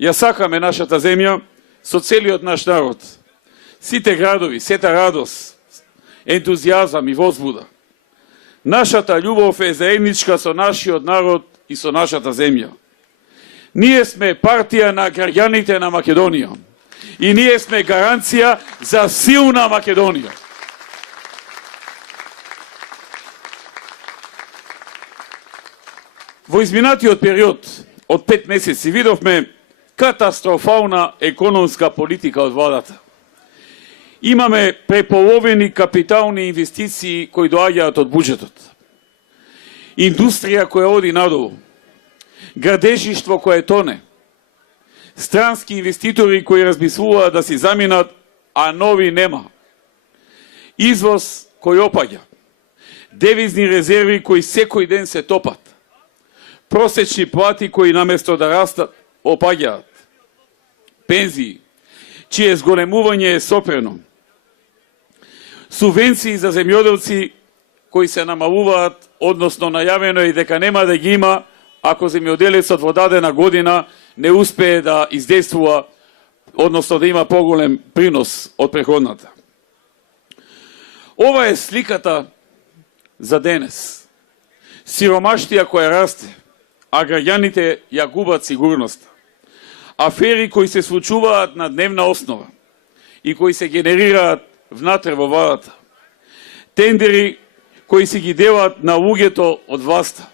Ја сакаме нашата земја со целиот наш народ. Сите градови, сета радост, ентузијазам и возбуда. Нашата љубов е заедничка со нашиот народ и со нашата земја. Ние сме партија на граѓаните на Македонија и ние сме гаранција за силна Македонија. Во изминатиот период од 5 месеци видовме катастрофална економска политика од владата. Имаме преполовени капитални инвестиции кои доаѓаат од буџетот. Индустрија која оди надолу. Градежиштво кое тоне. Странски инвеститори кои размислуваат да си заминат, а нови нема. Извоз кој опаѓа. Девизни резерви кои секој ден се топат. Просечни плати кои наместо да растат, опаѓаат. Пензии, чие зголемување е сопрено. Субвенции за земјоделци кои се намалуваат, односно најавено е дека нема да ги има ако земјоделецот во дадена година не успее да издействува, односно да има поголем принос од преходната. Ова е сликата за денес. Сиромаштија која расте, а граѓаните ја губат сигурноста. Афери кои се случуваат на дневна основа и кои се генерираат внатре во владата. Тендери кои си ги делат на луѓето од власта.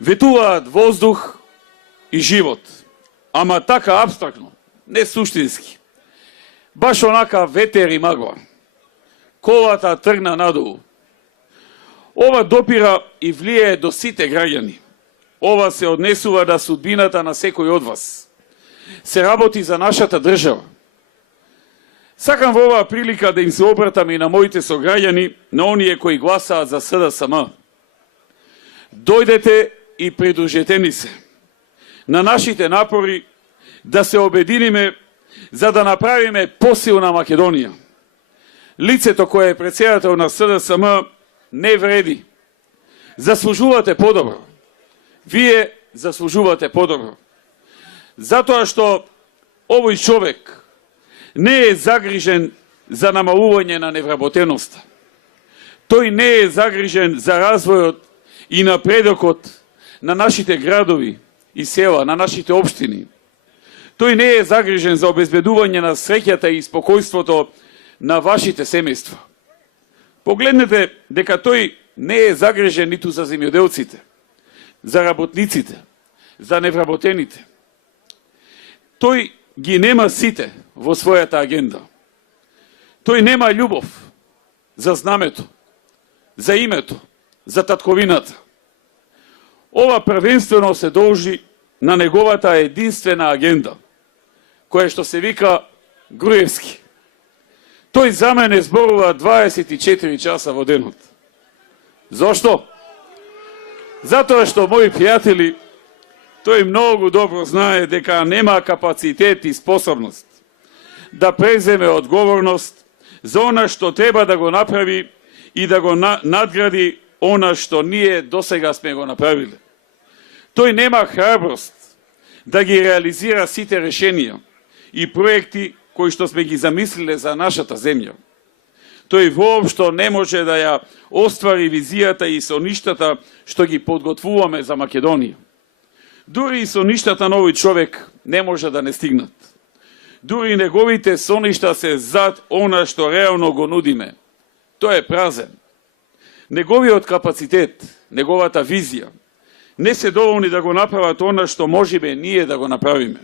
Ветуваат воздух и живот, ама така абстрактно, не суштински. Баш онака ветер и магла. Колата тргна надолу. Ова допира и влијае до сите граѓани. Ова се однесува на судбината на секој од вас. Се работи за нашата држава. Сакам во оваа прилика да им се обратам и на моите сограѓани, на оние кои гласаат за СДСМ. Дојдете и придружете ни се на нашите напори да се обединиме за да направиме посилна Македонија. Лицето кое е претседател на СДСМ не вреди. Заслужувате подобро. Вие заслужувате подобро. Затоа што овој човек не е загрижен за намалување на невработеноста. Тој не е загрижен за развојот и напредокот на нашите градови и села, на нашите општини. Тој не е загрижен за обезбедување на среќата и спокојството на вашите семејства. Погледнете дека тој не е загрижен ниту за земјоделците, за работниците, за невработените. Тој ги нема сите во својата агенда. Тој нема љубов за знамето, за името, за татковината. Ова првенствено се должи на неговата единствена агенда, која што се вика Груевски. Тој за мене зборува 24 часа во денот. Зошто? Затоа што, мои пријатели, тој многу добро знае дека нема капацитет и способност да преземе одговорност за она што треба да го направи и да го надгради она што ние досега сме го направиле. Тој нема храброст да ги реализира сите решенија и проекти кои што сме ги замислиле за нашата земја. Тој воопшто не може да ја оствари визијата и соништата што ги подготвуваме за Македонија. Дури и соништата на овој човек не може да не стигнат. Дури неговите соништа се зад она што реално го нудиме. Тој е празен. Неговиот капацитет, неговата визија, не се доволни да го направат она што можеме ние да го направиме.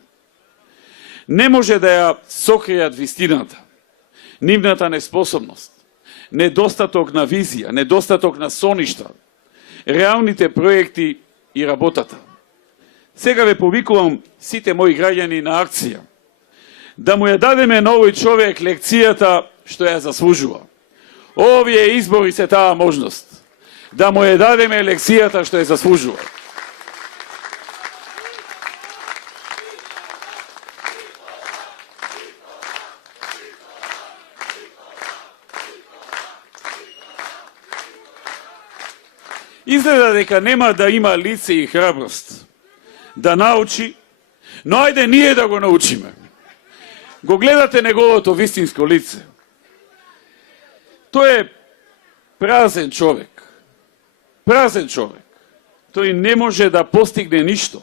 Не може да ја сокријат вистината, нивната неспособност, недостаток на визија, недостаток на соништа, реалните проекти и работата. Сега ве повикувам сите мои граѓани на акција, да му ја дадеме на овој човек лекцијата што ја заслужува. Овие избори се таа можност, да му ја дадеме лекцијата што ја заслужува. Изгледа дека нема да има лице и храброст да научи Но ајде ние да го научиме. Го гледате неговото вистинско лице. Тој е празен човек. Празен човек. Тој не може да постигне ништо,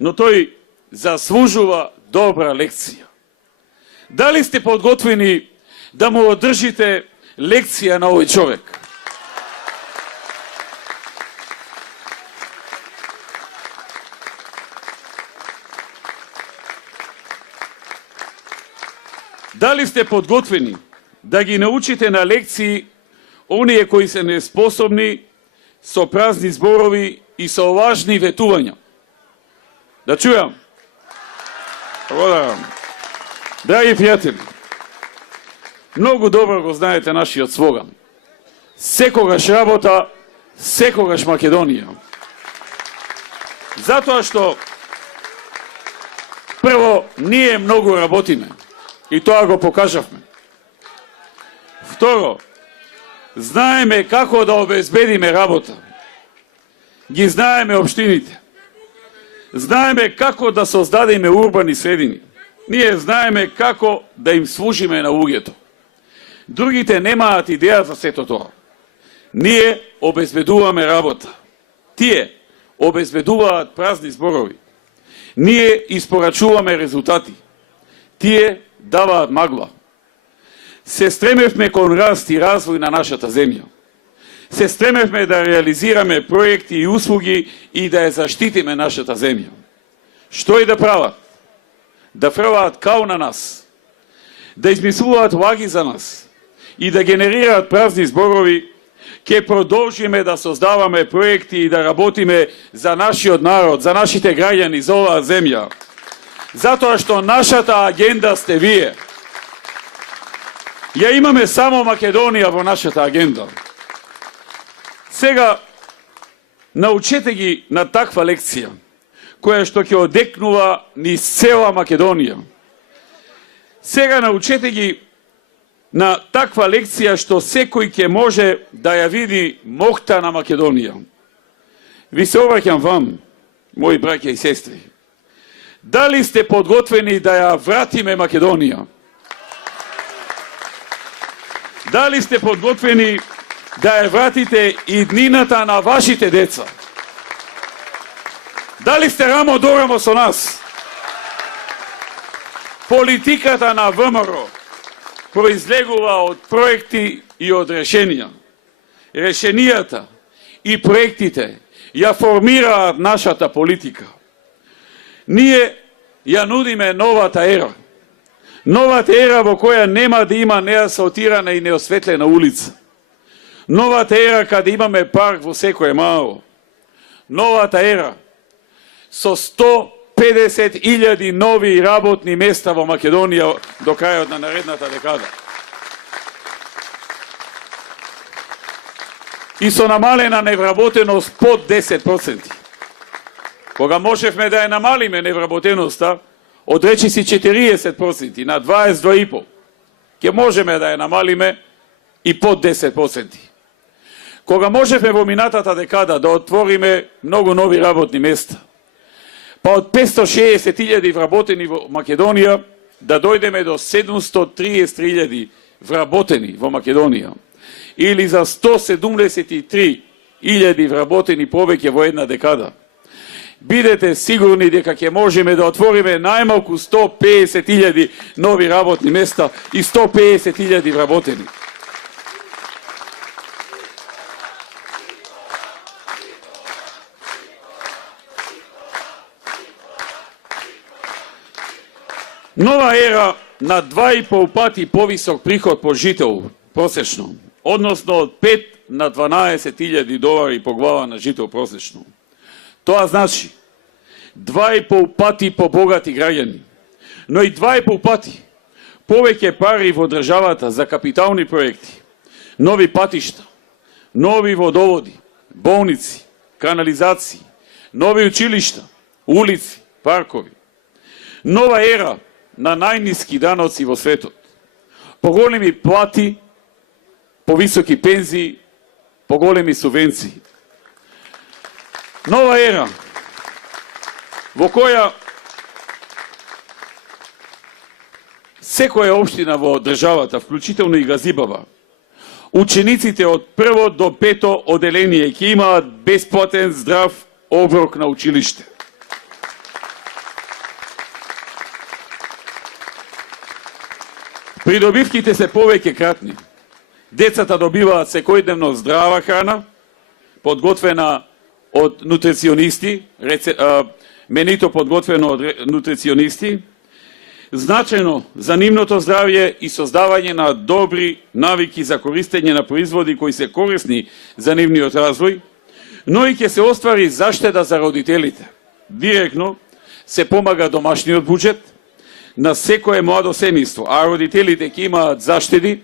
но тој заслужува добра лекција. Дали сте подготвени да му одржите лекција на овој човек? Дали сте подготвени да ги научите на лекции оние кои се неспособни, со празни зборови и со лажни ветувања? Да чујам. Благодарам. Драги пријатели, многу добро го знаете нашиот слоган. Секогаш работа, секогаш Македонија. Затоа што прво ние многу работиме и тоа го покажавме. Второ, знаеме како да обезбедиме работа. Ги знаеме општините. Знаеме како да создадеме урбани средини. Ние знаеме како да им служиме на луѓето. Другите немаат идеја за сето тоа. Ние обезбедуваме работа. Тие обезбедуваат празни зборови. Ние испорачуваме резултати. Тие даваат магла. Се стремевме кон раст и развој на нашата земја. Се стремевме да реализираме проекти и услуги и да ја заштитиме нашата земја. Што и да прават? Да фрлаат кау на нас, да измислуваат лаги за нас и да генерираат празни зборови, ќе продолжиме да создаваме проекти и да работиме за нашиот народ, за нашите граѓани, за оваа земја. Затоа што нашата агенда сте вие. Ја имаме само Македонија во нашата агенда. Сега, научете ги на таква лекција, која што ќе одекнува низ цела Македонија. Сега научете ги на таква лекција што секој ќе може да ја види мокта на Македонија. Ви се обраќам вам, мои браќа и сестри. Дали сте подготвени да ја вратиме Македонија? Дали сте подготвени да ја вратите иднината на вашите деца? Дали сте рамо до рамо со нас? Политиката на ВМРО произлегува од проекти и од решенија. Решенијата и проектите ја формираат нашата политика. Ние ја нудиме новата ера. Новата ера во која нема да има неасфалтирана и неосветлена улица. Новата ера каде имаме парк во секое мало. Новата ера со 150.000 нови работни места во Македонија до крајот на наредната декада. И со намалена невработеност под 10%. Кога можевме да ја намалиме невработеноста од речиси 40% на 22,5%, ќе можеме да ја намалиме и под 10%. Кога можевме во минатата декада да отвориме многу нови работни места, па од 560.000 вработени во Македонија да дојдеме до 730.000 вработени во Македонија, или за 173.000 вработени повеќе во една декада. Бидете сигурни дека ќе можеме да отвориме најмалку 150.000 нови работни места и 150.000 вработени. Нова ера на 2,5 пати повисок приход по жител просечно, односно од 5 на 12.000 долари по глава на жител просечно. Тоа значи 2,5 пати побогати граѓани, но и 2,5 пати повеќе пари во државата за капитални проекти, нови патишта, нови водоводи, болници, канализации, нови училишта, улици, паркови. Нова ера на најниски даноци во светот, поголеми плати, повисоки пензии, поголеми субвенции. Нова ера во која секоја општина во државата, вклучително и Газибава, учениците од прво до пето оделение ќе имаат бесплатен здрав оброк на училиште. Придобивките се повеќе кратни. Децата добиваат секојдневно здрава храна, подготвена од нутриционисти, менито подготвено од нутриционисти, значајно за нивното здравје и создавање на добри навики за користење на производи кои се корисни за нивниот развој, но и ќе се оствари заштеда за родителите. Директно се помага домашниот буџет на секое младо семејство, а родителите ќе имаат заштеди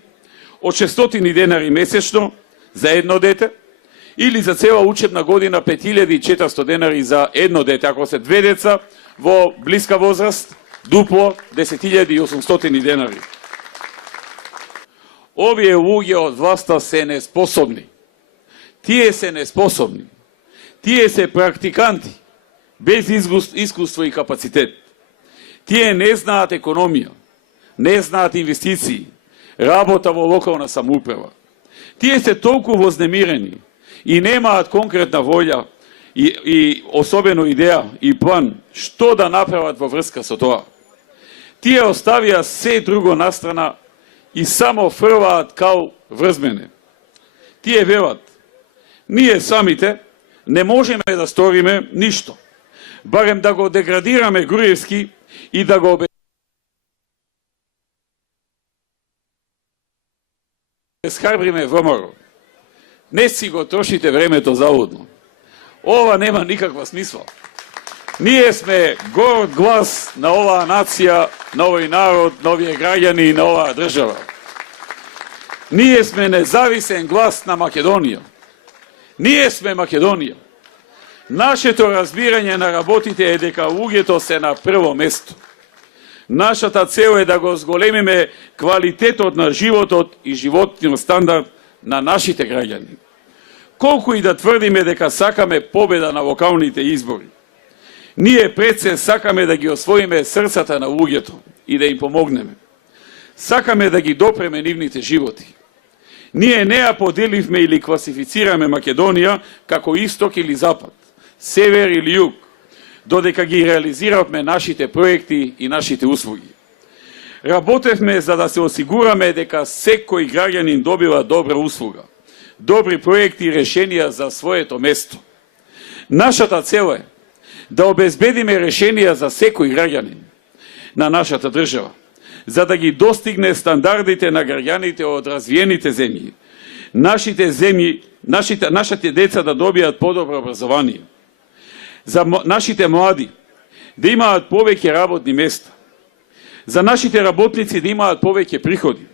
од 600 денари месечно за едно дете или за цела учебна година 5400 денари за едно дете, ако се две деца во блиска возраст, дупло 10.800 денари. Овие луѓе од власта се неспособни. Тие се неспособни. Тие се практиканти, без искуство и капацитет. Тие не знаат економија, не знаат инвестиции, работа во локална самоуправа. Тие се толку вознемирени и немаат конкретна волја и особено идеја и план што да направат во врска со тоа. Тие оставија се друго настрана и само фрваат као врзмене. Тие велат, ние самите не можеме да сториме ништо, барем да го деградираме Груевски и да го обесхрабриме ВМРО. Не си го трошите времето залудно. Ова нема никаква смисла. Ние сме горд глас на оваа нација, на овој народ, на овие граѓани и на оваа држава. Ние сме независен глас на Македонија. Ние сме Македонија. Нашето разбирање на работите е дека луѓето се на прво место. Нашата цел е да го зголемиме квалитетот на животот и животниот стандард на нашите граѓани. Колку и да тврдиме дека сакаме победа на локалните избори, ние пред се сакаме да ги освоиме срцата на луѓето и да им помогнеме. Сакаме да ги допреме нивните животи. Ние не ја поделивме или класифицираме Македонија како исток или запад, север или југ, додека ги реализиравме нашите проекти и нашите услуги. Работевме за да се осигураме дека секој граѓанин добива добра услуга, добри проекти и решенија за своето место. Нашата цел е да обезбедиме решенија за секој граѓанин на нашата држава, за да ги достигне стандардите на граѓаните од развиените земји, нашите деца да добијат подобро образование, за нашите млади да имаат повеќе работни места, за нашите работници да имаат повеќе приходи,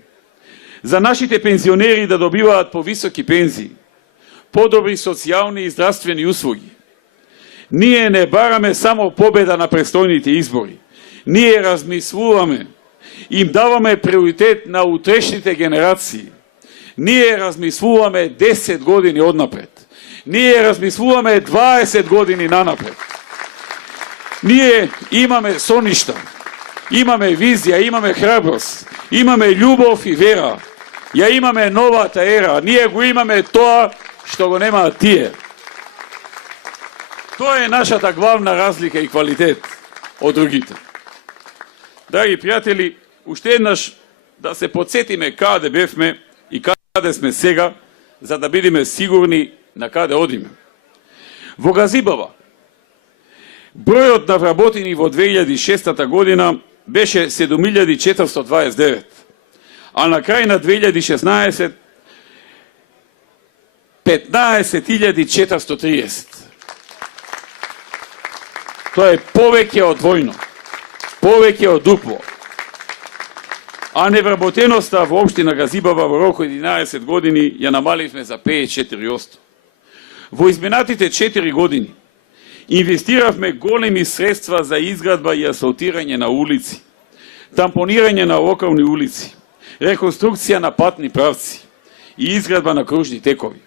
за нашите пензионери да добиваат повисоки пензии, подобри социјални и здравствени услуги. Ние не бараме само победа на престојните избори. Ние размислуваме, им даваме приоритет на утрешните генерации. Ние размислуваме 10 години однапред. Ние размислуваме 20 години нанапред. Ние имаме соништа, имаме визија, имаме храброст, имаме љубов и вера. Ја имаме новата ера. Ние го имаме тоа што го немаат тие. Тоа е нашата главна разлика и квалитет од другите. Драги пријатели, уште еднаш да се подсетиме каде бевме и каде сме сега, за да бидеме сигурни на каде одиме. Во Газибава, бројот на вработени во 2006 година беше 7429, а на крај на 2016 15430. Тоа е повеќе од двојно, повеќе од дупло. А невработеноста во општина Газибава во рок од 11 години ја намаливме за 54%. Во изминатите 4 години инвестиравме големи средства за изградба и асфалтирање на улици, тампонирање на локални улици, реконструкција на патни правци и изградба на кружни текови.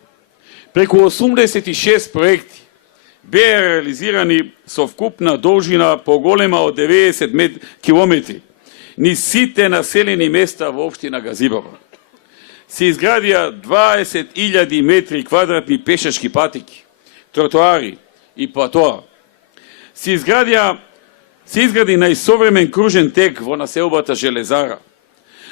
Преку 86 проекти беа реализирани со вкупна должина поголема од 90 километри ни сите населени места во општина Газибава. Се изградија 20.000 метри квадратни пешачки патики, тротоари и платоа. Се изгради најсовремен кружен тек во населбата Железара.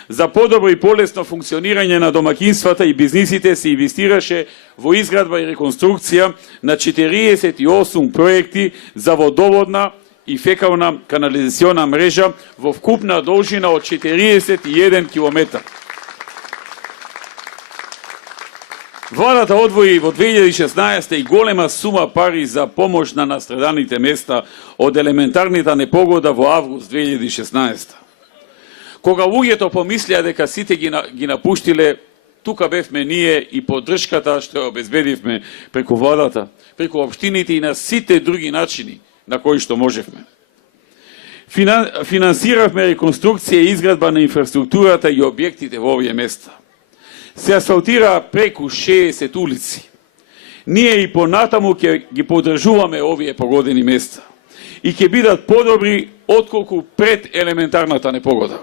За подобро и полесно функционирање на домакинствата и бизнисите се инвестираше во изградба и реконструкција на 48 проекти за водоводна и фекална канализациона мрежа во вкупна должина од 41 километар. Владата одвои во 2016 и голема сума пари за помош на настраданите места од елементарната непогода во август 2016. Кога луѓето помислија дека сите ги напуштиле, тука бевме ние и поддршката што ја обезбедивме преку владата, преку општините и на сите други начини на кои што можевме. Финансиравме реконструкција и изградба на инфраструктурата и објектите во овие места. Се асфалтира преку 60 улици. Ние и понатаму ќе ги поддржуваме овие погодени места и ќе бидат подобри отколку пред елементарната непогода.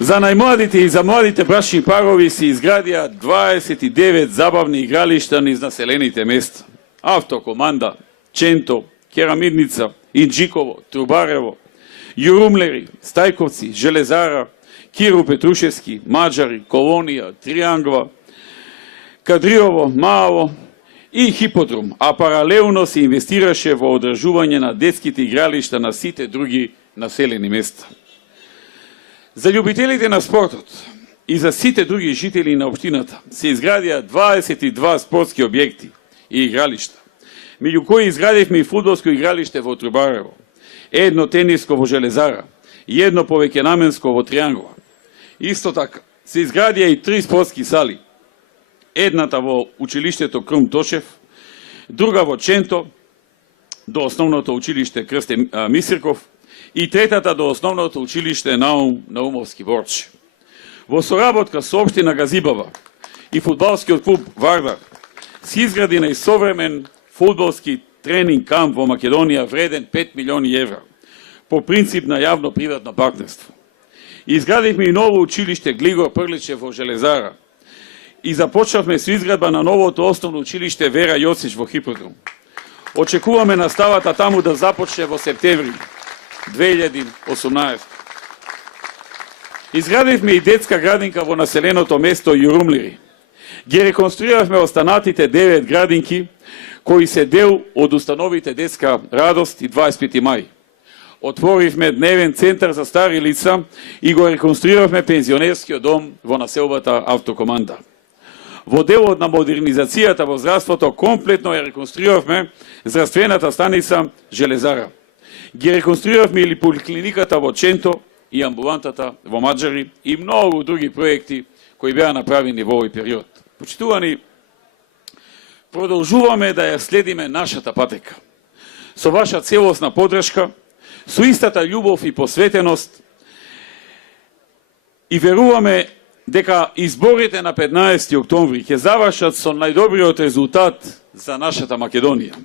За најмладите и за младите брачни парови се изградија 29 забавни игралишта низ населените места. Автокоманда, Ченто, Керамидница, Инџиково, Трубарево, Јурумлери, Стајковци, Железара, Киру Петрушевски, Маđари, Колонија, Триангва, Кадриово, Маово и Хиподрум, а паралелно се инвестираше во одржување на детските игралишта на сите други населени места. За љубителите на спортот и за сите други жители на општината се изградија 22 спортски објекти и игралишта, меѓу кои изградивме и фудбалско игралиште во Трубарево, едно тениско во Железара и едно повеќенаменско во Триангла. Исто така, се изградија и 3 спортски сали, едната во училиштето Крум Тошев, друга во Ченто, до основното училиште Крсте Мисирков, и третата до основното училиште Наумовски Борче. Во соработка со општина Газибава и фудбалскиот клуб Вардар се изгради најсовремен фудбалски тренинг камп во Македонија вреден 5 милиони евра по принцип на јавно-приватно партнерство. Изградивме и ново училиште Глигор Прличе во Железара и започнавме со изградба на новото основно училиште Вера Јосич во Хиподрум. Очекуваме наставата таму да започне во септември 2018. Изградивме и детска градинка во населеното место Јурумлери. Ги реконструиравме останатите 9 градинки кои се дел од установите Детска радост и 25 мај. Отворивме дневен центар за стари лица и го реконструиравме пензионерскиот дом во населбата Автокоманда. Во делот на модернизацијата во здравството комплетно ја реконструиравме здравствената станица Железара. Ги реконструиравме или поликлиниката во Ченто и амбулантата во Маđари и многу други проекти кои беа направени во овој период. Почитувани, продолжуваме да ја следиме нашата патека. Со ваша целосна поддршка, со истата љубов и посветеност и веруваме дека изборите на 15 октомври ќе завршат со најдобриот резултат за нашата Македонија.